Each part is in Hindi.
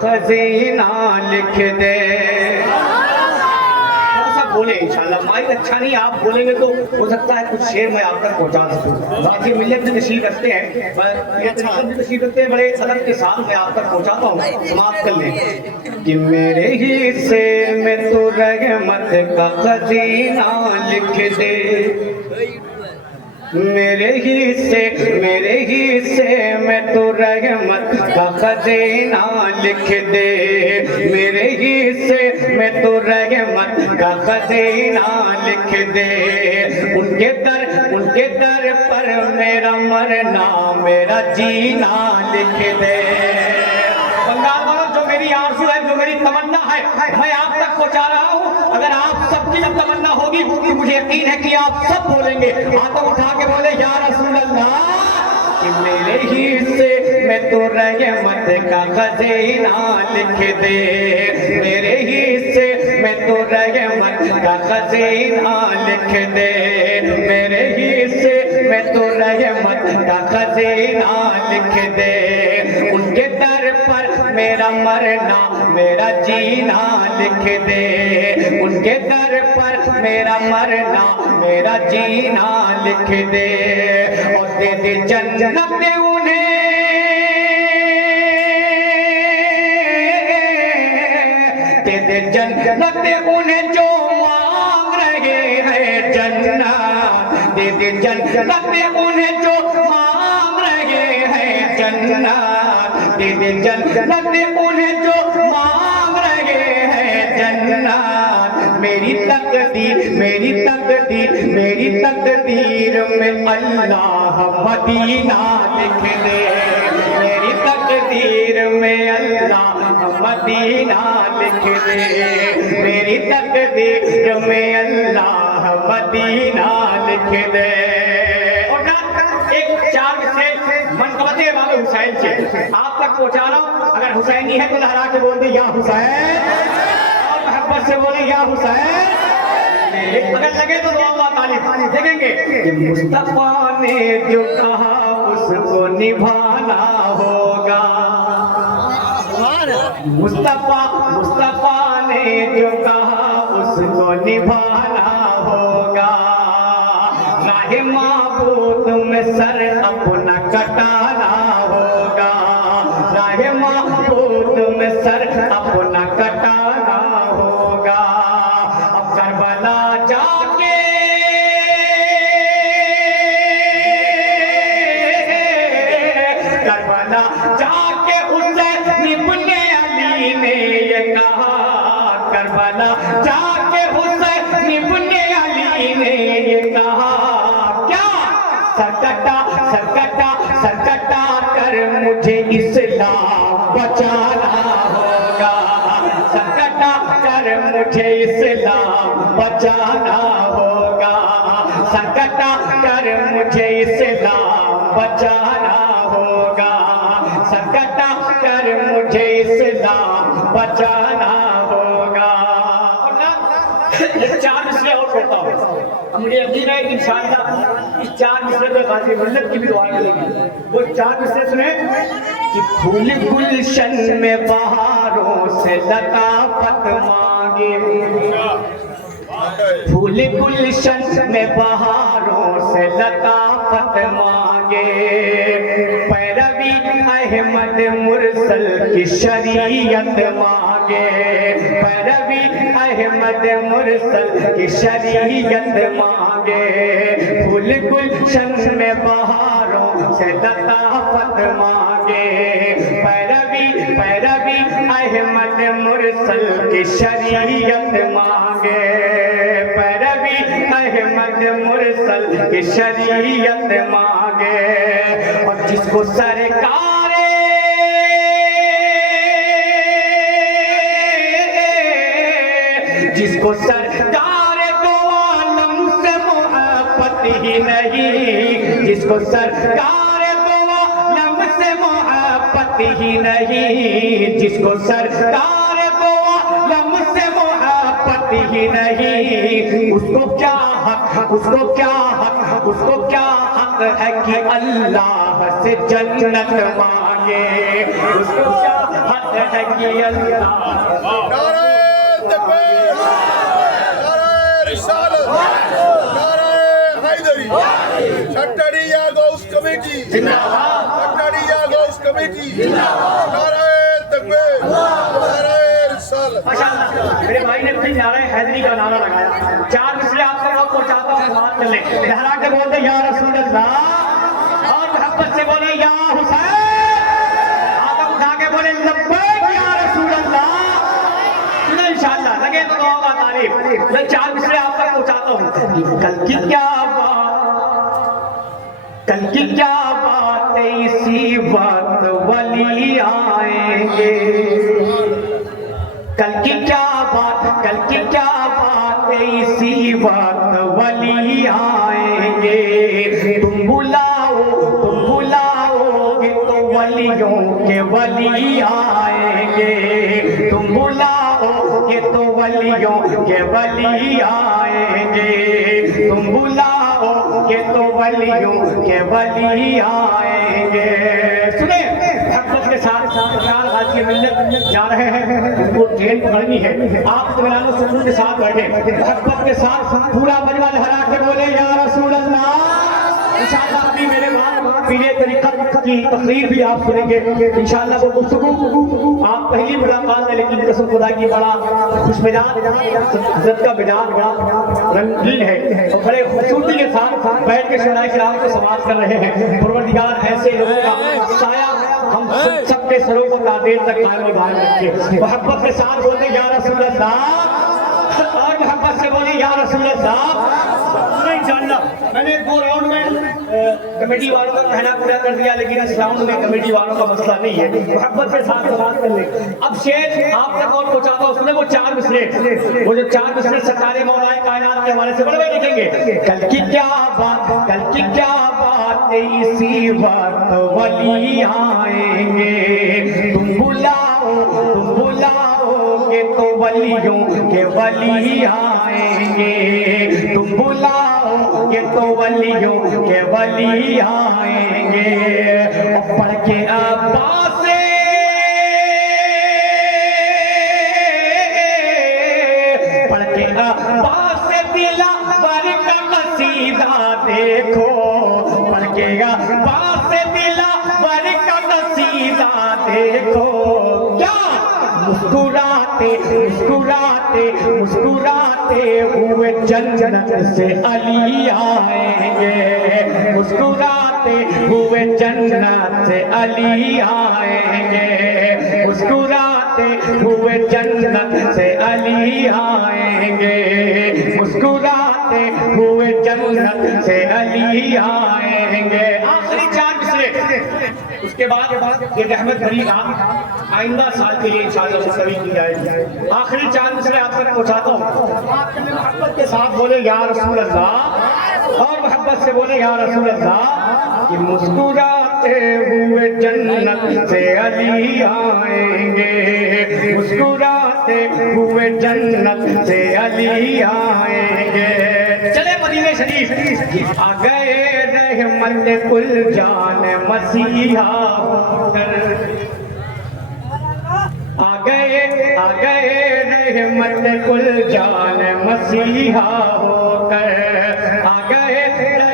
खजीना लिख दे। बोले इंशाल्लाह माइक अच्छा नहीं आप बोलेंगे तो हो सकता है कुछ शेर मैं आप तक पहुंचा सकूं। बाकी मिलत में नसीब रखते हैं पर नसीब रखते हैं बड़े सदक के साथ मैं आप तक पहुंचाता हूँ। समाप्त कर लें कि मेरे हिस्से में तो रहमत का खजीना लिख दे। मेरे हिस्से में तो रहमत का खजीना लिख दे। मेरे हिस्से में तो रहमत का खजीना लिख दे। उनके दर पर मेरा मरना मेरा जीना लिख दे। बंगाल वालों जो मेरी आरज़ू है, जो मेरी तमन्ना है, मैं आप तक पहुंचा रहा हूँ। अगर आप सबकी जब तमन्ना होगी तो मुझे यकीन है कि आप सब बोलेंगे, हाथों उठा के बोले या रसूल अल्लाह। कि मेरे हिस्से में तो रहमत का खजीना लिख दे। मेरे हिस्से में तो रहमत का खजीना लिख दे। मेरे हिस्से में तो रहमत का खजीना लिख दे। उनके दर पर मेरा मरना मेरा जीना लिख दे। उनके दर पर मेरा मरना मेरा जीना लिख दे। और दे दे जन्नत उन्हें, दे दे जन्नत उन्हें जो मांग रहे हैं जन्नत। दे दे जन्नत उन्हें जो मांग रहे हैं जन्नत। दे दे जन्नत उन्हें जो मांग रहे हैं जन्नत। मेरी तकदीर में अल्लाह मदीना लिख दे। मेरी तकदीर में अल्लाह मदीना लिख दे। मेरी तकदीर में अल्लाह मदीना लिख दे। और ना एक चार से मनकबते वाले हुसैन से आप तक पहुंचा रहा हूं। अगर हुसैनी है तो लहरा के बोल दे या हुसैन, और मोहब्बत से बोले या हुसैन। अगर लगे तो दुआ ताली देखेंगे कि मुस्तफा ने जो कहा उसको निभाना होगा। मुस्तफा ने जो कहा उसको निभाना होगा। राहे माबूद में सर अपना कटाना होगा। राहे माबूद में सर अपना कटाना होगा। अब करबला जाके हुसैन इब्ने अली ने ये कहा। करबला जाके हुसैन इब्ने अली ने ये कहा। क्या सरकटा कर मुझे इस्लाम बचाना होगा। सरकटा कर मुझे इस्लाम बचाना होगा। सरकटा कर मुझे इस्लाम बचाना होगा। सरकटा कर मुझे इस्लाम बचाना होगा। चार मिसरे और पढ़ता हूँ। मुझे यकीन है कि इंशाअल्लाह इस चार मिसरे पे गाजी मिल्लत की भी दुआ मिलेगी। वो चार मिसरे सुने कि फूल गुलशन में बहारों से लताफत मांगे। फूल गुलशन में बहारों से लताफत मांगे। पैरवी अहमद मुरसल की शरीयत मांगे। पैरवी अहमद मुरसल की शरीयत मांगे। फूल गुलशन में बहारों से लताफत मांगे। पैरवी अहमद मुरसल की शरीयत मांगे। पैरवी अहमद मुरसल की शरीयत मांगे। और जिसको सरकार दो आलम से मोहब्बत ही नहीं। जिसको सरकार दो आलम से मोहब्बत ही नहीं। जिसको सरकार दो आलम से मोहब्बत ही नहीं। उसको क्या हक है कि अल्लाह से जन्नत मांगे। आएंगे, उसको चाहत है कि अल्लाह। नारे तकबीर, नारे रिसालत, नारे हैदरी, छटड़िया गौस कमेटी जिंदाबाद, छटड़िया गौस कमेटी नारे तकबीर, नारे रिसालत। माशाअल्लाह, मेरे भाई ने फिर नारे हैदरी का नारा लगाया। चार मिसरे आपसे वक्त पहुंचाता हूँ, बात कर ले, लहरा के बोलते या रसूल अल्लाह, और मोहब्बत से बोले या हुसैन, आदम उठा के बोले लब्बैक या रसूल अल्लाह। सुनो इंशाअल्लाह, लगे तो होगा तारीफ। मैं चार मिसरे आप तक पहुंचाता हूँ। कल की क्या बात है, इसी वक्त वली आएंगे। कल की क्या बात है, इसी वक्त वली आएंगे। तुम बुलाओगे तो वलियों के वली आएंगे। तुम बुलाओगे तो वलियों के वली आएंगे। तुम बुलाओगे तो वलियों के वली आएंगे। सुने, मोहब्बत के साथ ख्याल हाजिर मिलने जा रहे हैं, उनको ट्रेन पकड़नी है। आप मेहमानों सुकून के साथ बैठे, मोहब्बत के साथ पूरा मजमा लहरा के बोले या रसूल अल्लाह। इंशाअल्लाह अभी मेरे पीरे तरीका की तकरीर भी आप सुनेंगे इंशाअल्लाह। वो गुफ्तगू आप पहली मुलाकात है, लेकिन कसम खुदा की बड़ा खुश मिजाज, हज़रत का मिजाज बड़ा रंगीन है और बड़े खूबसूरती के साथ बैठ के शहनाई किराम को समाज कर रहे हैं। परवरदिगार ऐसे लोगों का साया हम सबके सरों को देर तक कायम दायम रखे। मोहब्बत के साथ बोलते या रसूल अल्लाह, और मोहब्बत से बोले या रसूल अल्लाह। नहीं जानना, मैंने 2 राउंड में कमेटी वालों का कहना पूरा कर दिया, लेकिन इस राउंड में कमेटी वालों का मसला नहीं है। मोहब्बत के साथ बात कर ले। अब शेर आप तक और पहुंचाता हूं, सुने वो 4 मिसरे, वो जो 4 मिसरे सरकारे मौलाए कायनात के हवाले से बड़े बड़े लिखेंगे। कल की क्या बात है, इसी वक्त वली आएंगे। तुम बुलाओगे तो वलियों के वली आएंगे। तुम बुलाओगे तो वलियों के वली आएंगे। पढ़ के अब्बास से दिलावर का कसीदा देखो, पढ़ के अब्बास से दिलावर का कसीदा देखो। क्या मुस्कुराते हुए जन्नत से अली आएंगे। मुस्कुराते हुए जन्नत से अली आएंगे। मुस्कुराते हुए जन्नत से अली आएंगे। मुस्कुराते हुए जन्नत से अली आएंगे। आखिरी 4 मिसरे, उसके बाद ये रहमत भरी रात आइंदा साल के लिए इंशाअल्लाह मुस्तवी की जाएगी। आखिरी 4 मिसरे आप तक पहुंचाता हूँ। मोहब्बत के साथ बोले या रसूल अल्लाह, और मोहब्बत से बोले या रसूल अल्लाह। कि मुस्कुराते हुए जन्नत से अली आएंगे। मुस्कुराते हुए जन्नत से अली आएंगे। चले मदीने शरीफ आ गए रहमत कुल जान मसीहा होकर। आ गए रहमत कुल जान मसीहा होकर। आ गए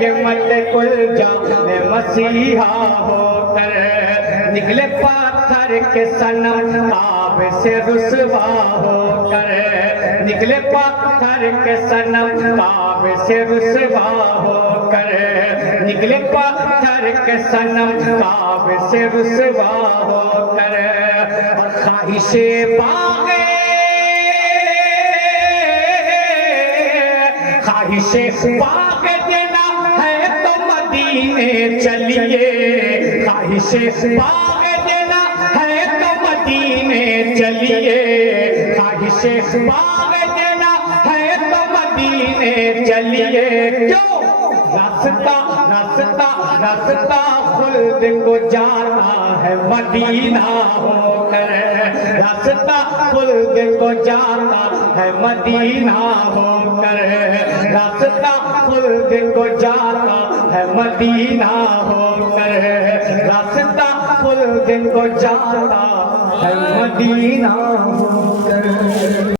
रहमत कुल जान मसीहा होकर। निकले पाथर के सनम ताब से रुसवा होकर। निकले पाथर के सनम ताब से रुसवा होकर। निकले पाथर के सनम ताब से रुसवा होकर। और ख्वाहिशे बाग देना है तो मदीने चलिए। ख्वाहिशे बाग देना है तो मदीने चलिए। ख्वाहिशे बाग देना है तो मदीने चलिए। क्यों रास्ता खुल्द को जाना है मदीना होकर। रास्ता खुल्द को जाता है मदीना होकर, रास्ता खुल्द को जाता है मदीना होकर, रास्ता खुल्द को जाता है मदीना होकर।